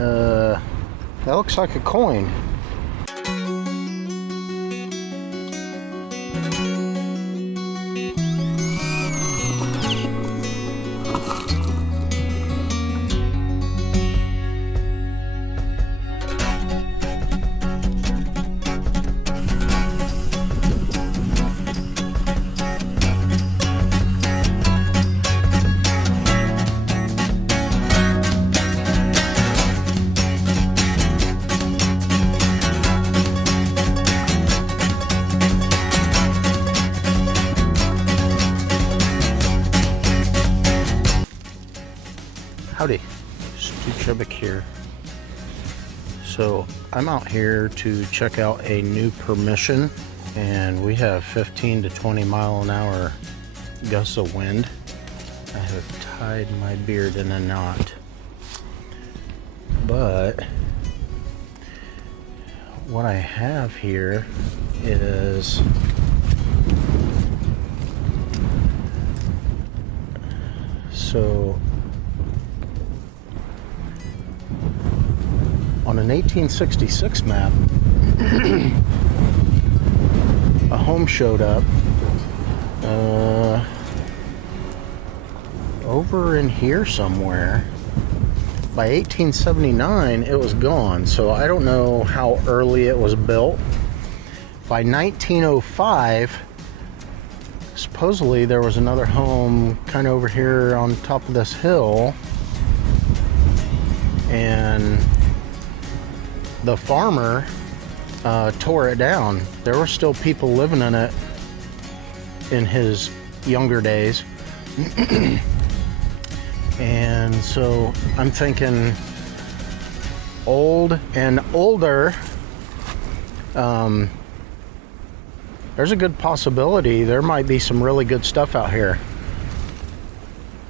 That looks like a coin. Howdy, Stu Chubbuck here. So I'm out here to check out a new permission, and we have 15 to 20 mile an hour gusts of wind. I have tied my beard in a knot, but what I have here is on an 1866 map, a home showed up over in here somewhere. By 1879, it was gone, so I don't know how early it was built. By 1905, supposedly there was another home kind of over here on top of this hill, and the farmer tore it down. There were still people living in it in his younger days. And so I'm thinking old and older, there's a good possibility there might be some really good stuff out here.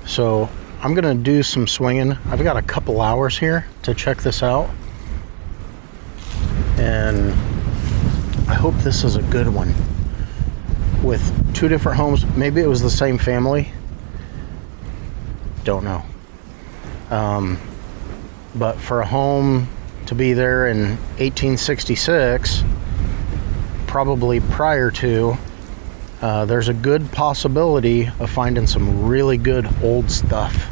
So I'm gonna do some swinging. I've got a couple hours here to check this out, and I hope this is a good one with two different homes. Maybe it was the same family, don't know. But for a home to be there in 1866, probably prior to, there's a good possibility of finding some really good old stuff.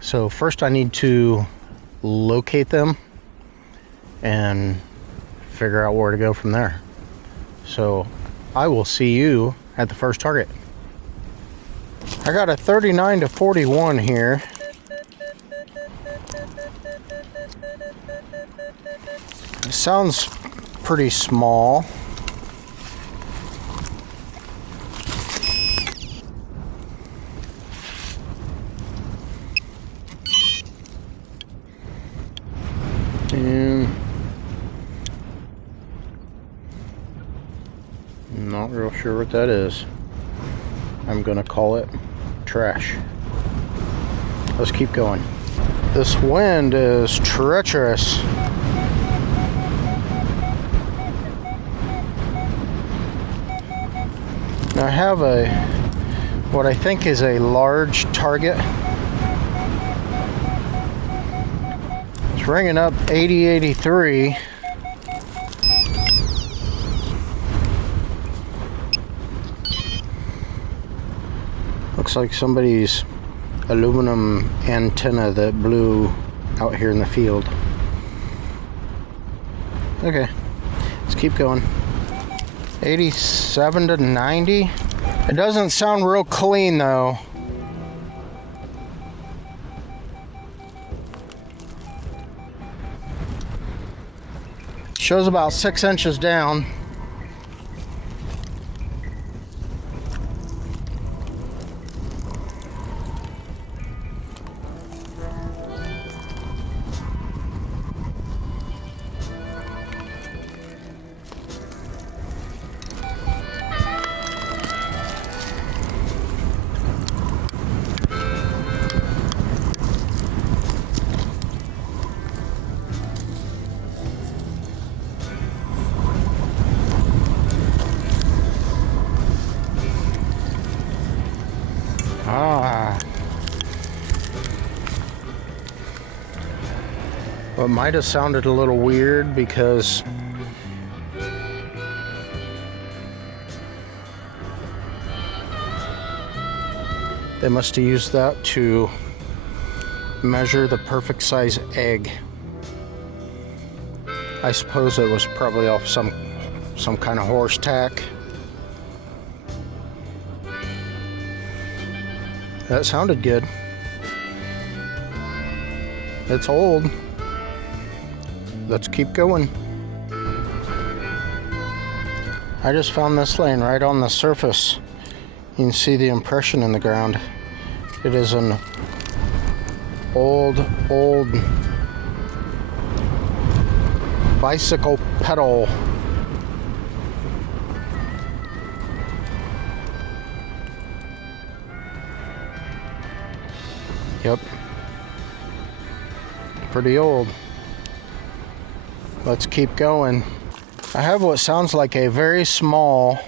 So first I need to locate them and figure out where to go from there. So I will see you at the first target. I got a 39 to 41 here. It sounds pretty small. And not real sure what that is. I'm gonna call it trash. Let's keep going. This wind is treacherous. Now I have what I think is a large target. It's ringing up 8083. Looks like somebody's aluminum antenna that blew out here in the field. Okay, let's keep going. 87 to 90. It doesn't sound real clean though. Shows about 6 inches down. Well, it might have sounded a little weird because they must have used that to measure the perfect size egg. I suppose it was probably off some kind of horse tack. That sounded good. It's old. Let's keep going. I just found this laying right on the surface. You can see the impression in the ground. It is an old bicycle pedal. Yep. Pretty old. Let's keep going. I have what sounds like a very small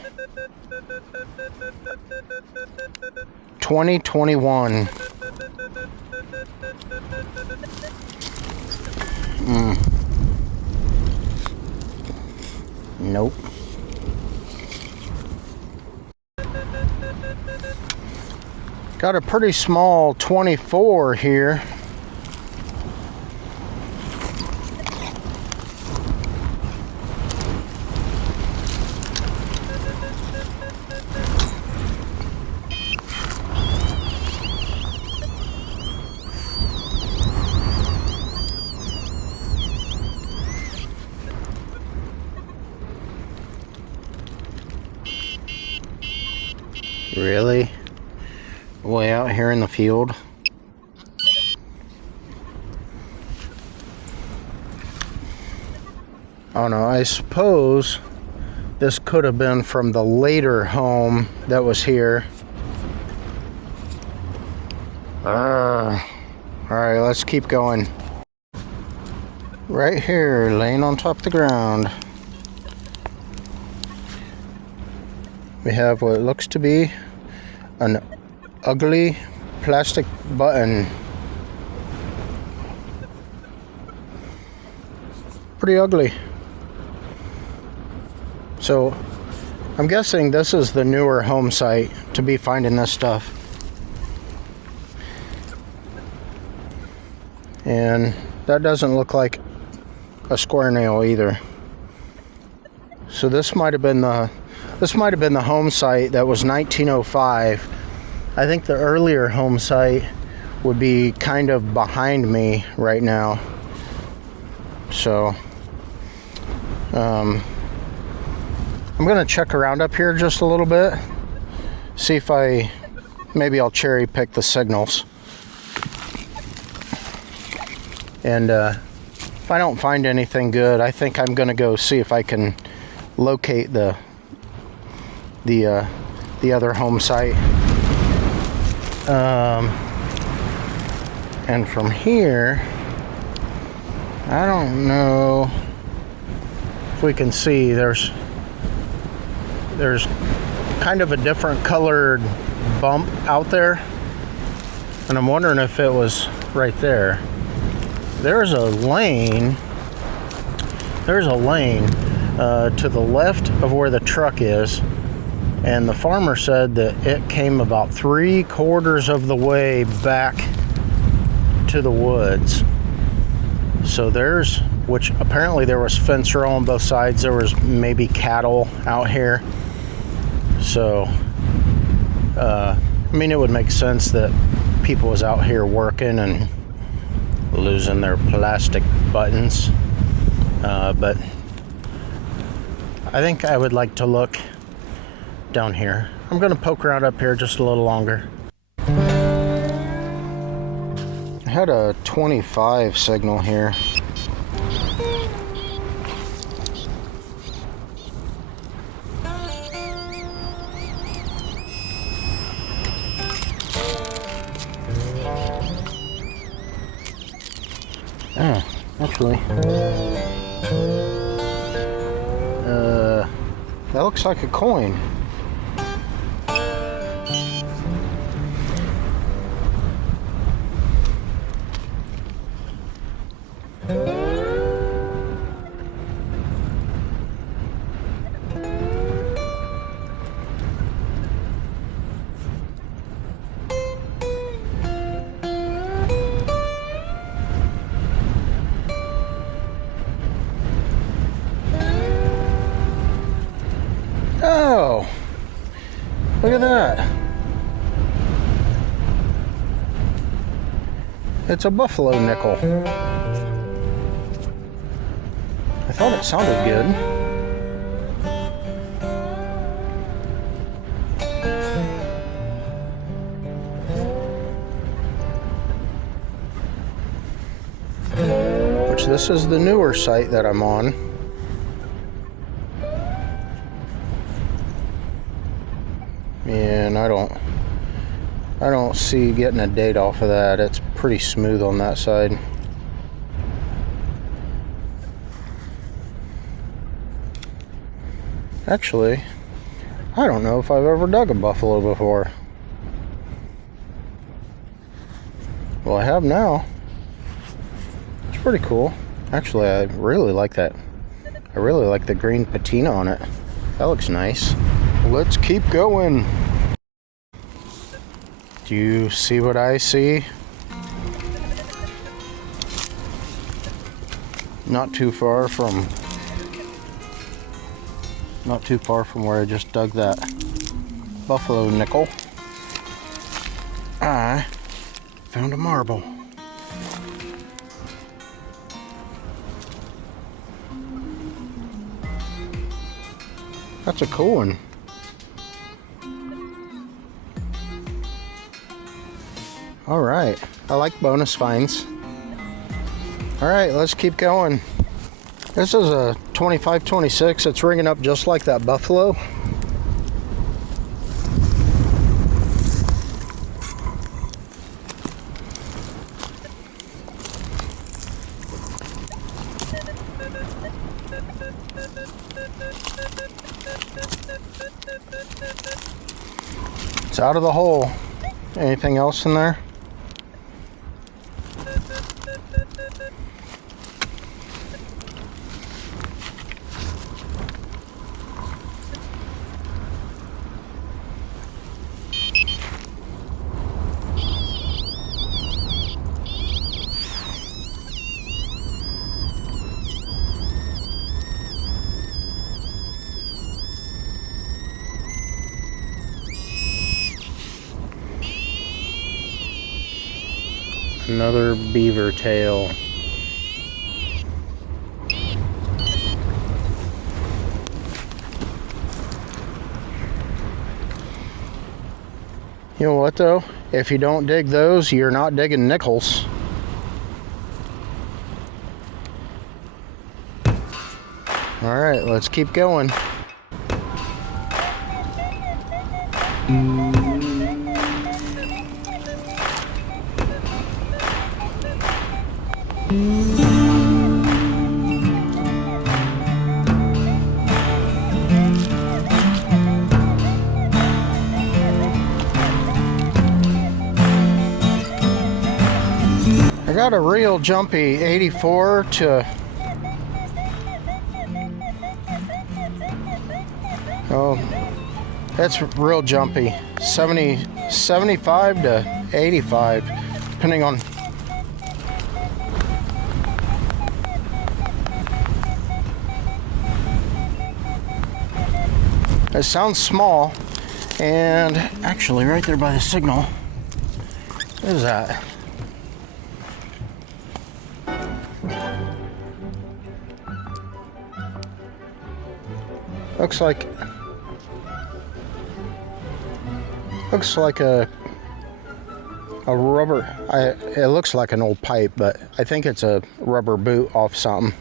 2021. Nope. Got a pretty small 24 here. Really? Way out here in the field? Oh no, I suppose this could have been from the later home that was here. Alright, let's keep going. Right here, laying on top of the ground, we have what looks to be an ugly plastic button. Pretty ugly. So I'm guessing this is the newer home site to be finding this stuff. And that doesn't look like a square nail either. So this might have been the home site that was 1905. I think the earlier home site would be kind of behind me right now. So I'm gonna check around up here just a little bit, see if maybe I'll cherry pick the signals. And if I don't find anything good, I think I'm gonna go see if I can locate the other home site. And from here, I don't know if we can see, there's kind of a different colored bump out there, and I'm wondering if it was right there. There's a lane to the left of where the truck is, and the farmer said that it came about 3/4 of the way back to the woods. So which apparently there was fence row on both sides. There was maybe cattle out here. So, I mean, it would make sense that people was out here working and losing their plastic buttons. But I think I would like to look down here. I'm gonna poke around up here just a little longer. I had a 25 signal here. Actually, that looks like a coin. at that. It's a buffalo nickel. I thought it sounded good. Which this is the newer site that I'm on. And I don't see getting a date off of that. It's pretty smooth on that side. Actually, I don't know if I've ever dug a buffalo before. Well, I have now. It's pretty cool. Actually, I really like that. I really like the green patina on it. That looks nice. Let's keep going. Do you see what I see? Not too far from where I just dug that buffalo nickel. I found a marble. That's a cool one. All right, I like bonus finds. All right, let's keep going. This is a 25-26. It's ringing up just like that buffalo. It's out of the hole. Anything else in there? Another beaver tail. You know what though? If you don't dig those, you're not digging nickels. All right, let's keep going. I got a real jumpy 84 to, oh, that's real jumpy, 75 to 85, depending on. It sounds small, and actually right there by the signal, what is that? Looks like a rubber. It looks like an old pipe, but I think it's a rubber boot off something.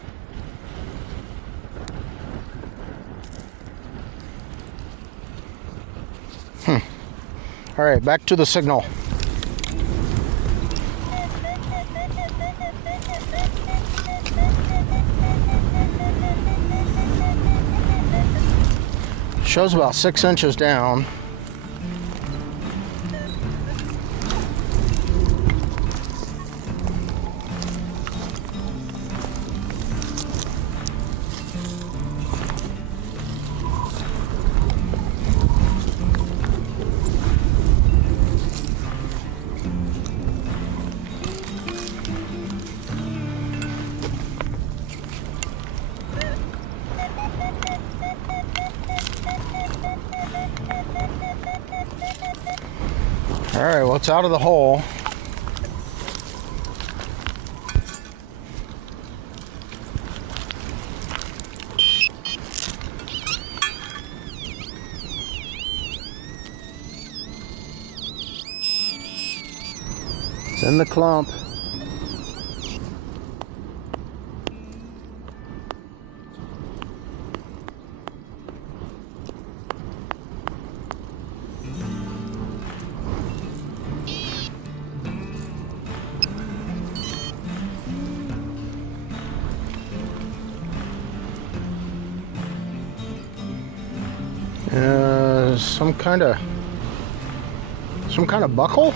All right, back to the signal. Shows about 6 inches down. All right, well, it's out of the hole. It's in the clump. Some kind of buckle.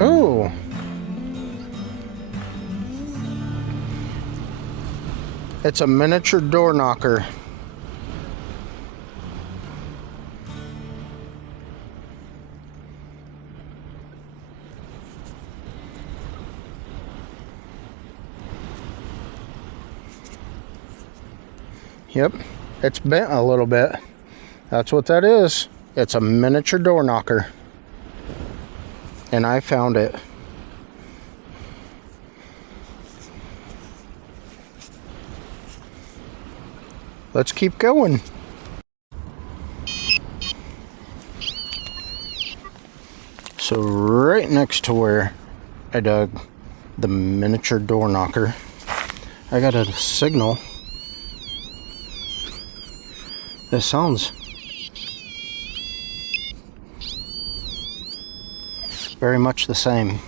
Oh, it's a miniature door knocker. Yep, it's bent a little bit. That's what that is. It's a miniature door knocker. And I found it. Let's keep going. So right next to where I dug the miniature door knocker, I got a signal. This sounds very much the same.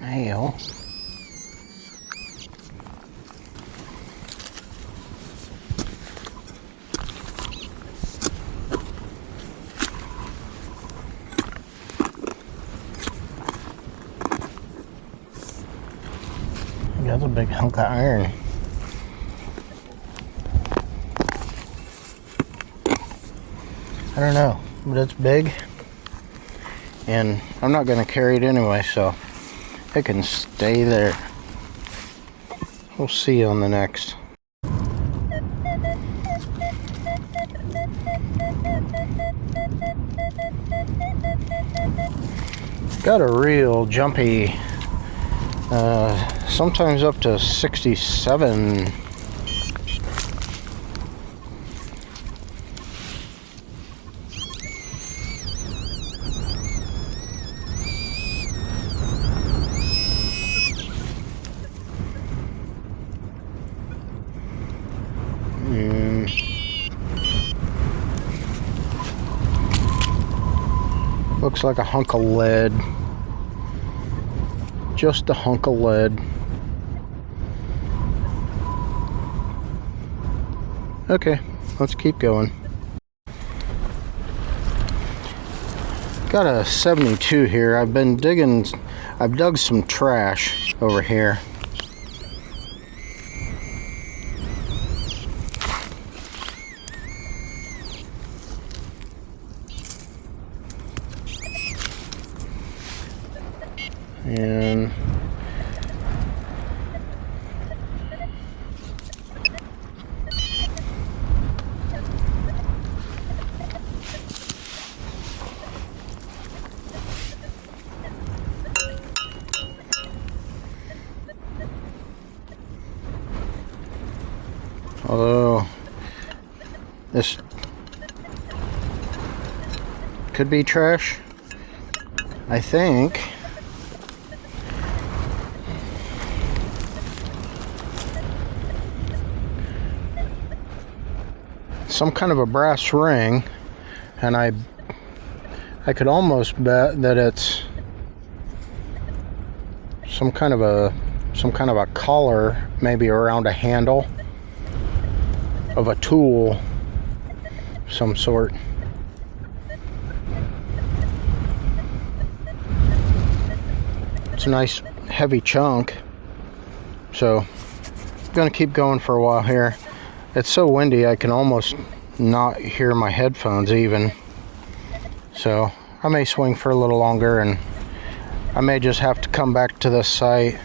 Nail. That's a big hunk of iron. I don't know, but it's big, and I'm not going to carry it anyway, so it can stay there. We'll see you on the next. Got a real jumpy, sometimes up to 67. Looks like a hunk of lead. Just a hunk of lead. Okay, let's keep going. Got a 72 here. I've dug some trash over here. And although this could be trash, I think. Some kind of a brass ring, and I could almost bet that it's some kind of a collar, maybe around a handle of a tool of some sort. It's a nice heavy chunk, so I'm gonna keep going for a while here. It's so windy I can almost not hear my headphones even. So I may swing for a little longer, and I may just have to come back to this site.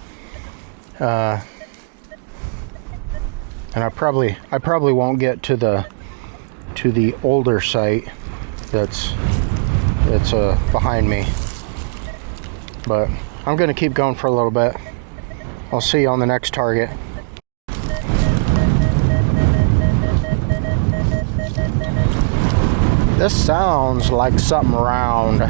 And I probably won't get to the older site that's behind me. But I'm gonna keep going for a little bit. I'll see you on the next target. This sounds like something round.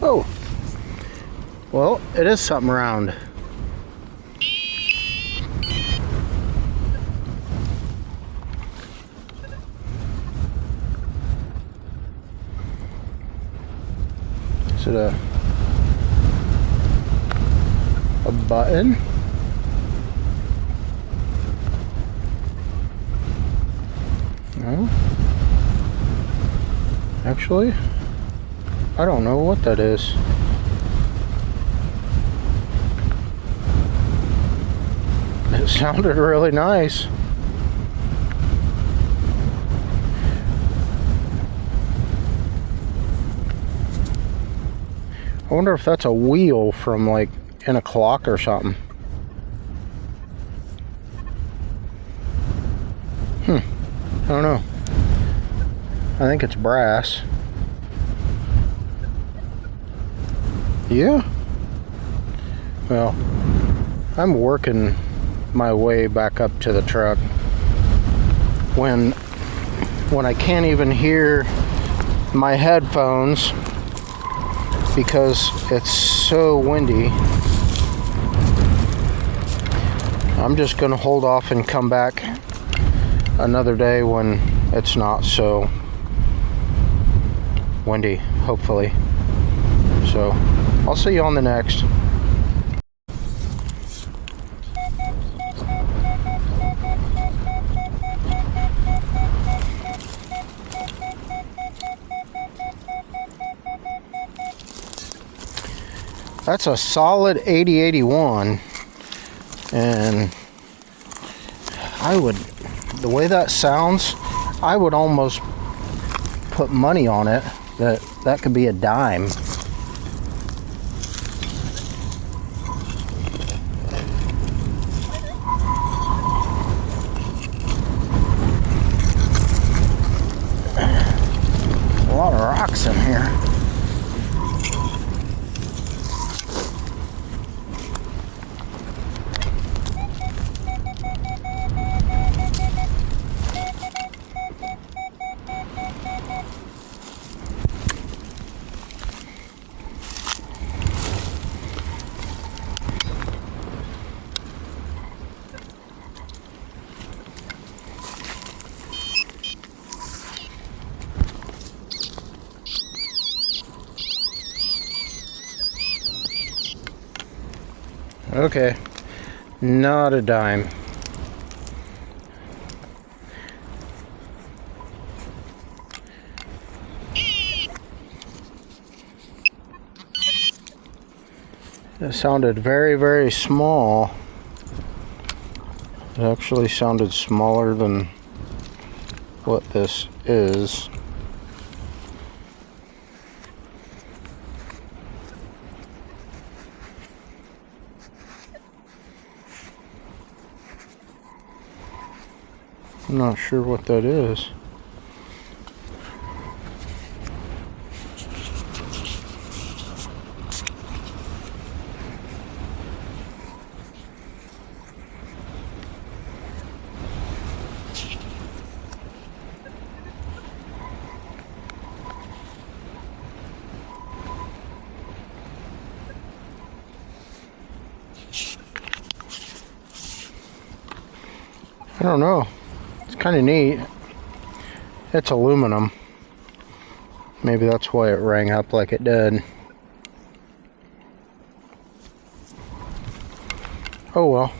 Oh, well, it is something round. Is it a button? No. Actually, I don't know what that is. It sounded really nice. I wonder if that's a wheel from like in a clock or something. I don't know. I think it's brass. Yeah. Well, I'm working my way back up to the truck when I can't even hear my headphones because it's so windy. I'm just gonna hold off and come back another day when it's not so windy, hopefully. So I'll see you on the next. That's a solid 8081, and the way that sounds, I would almost put money on it that could be a dime. A lot of rocks in here. Okay, not a dime. It sounded very, very small. It actually sounded smaller than what this is. I'm not sure what that is. I don't know. It's kind of neat. It's aluminum. Maybe that's why it rang up like it did. Oh well.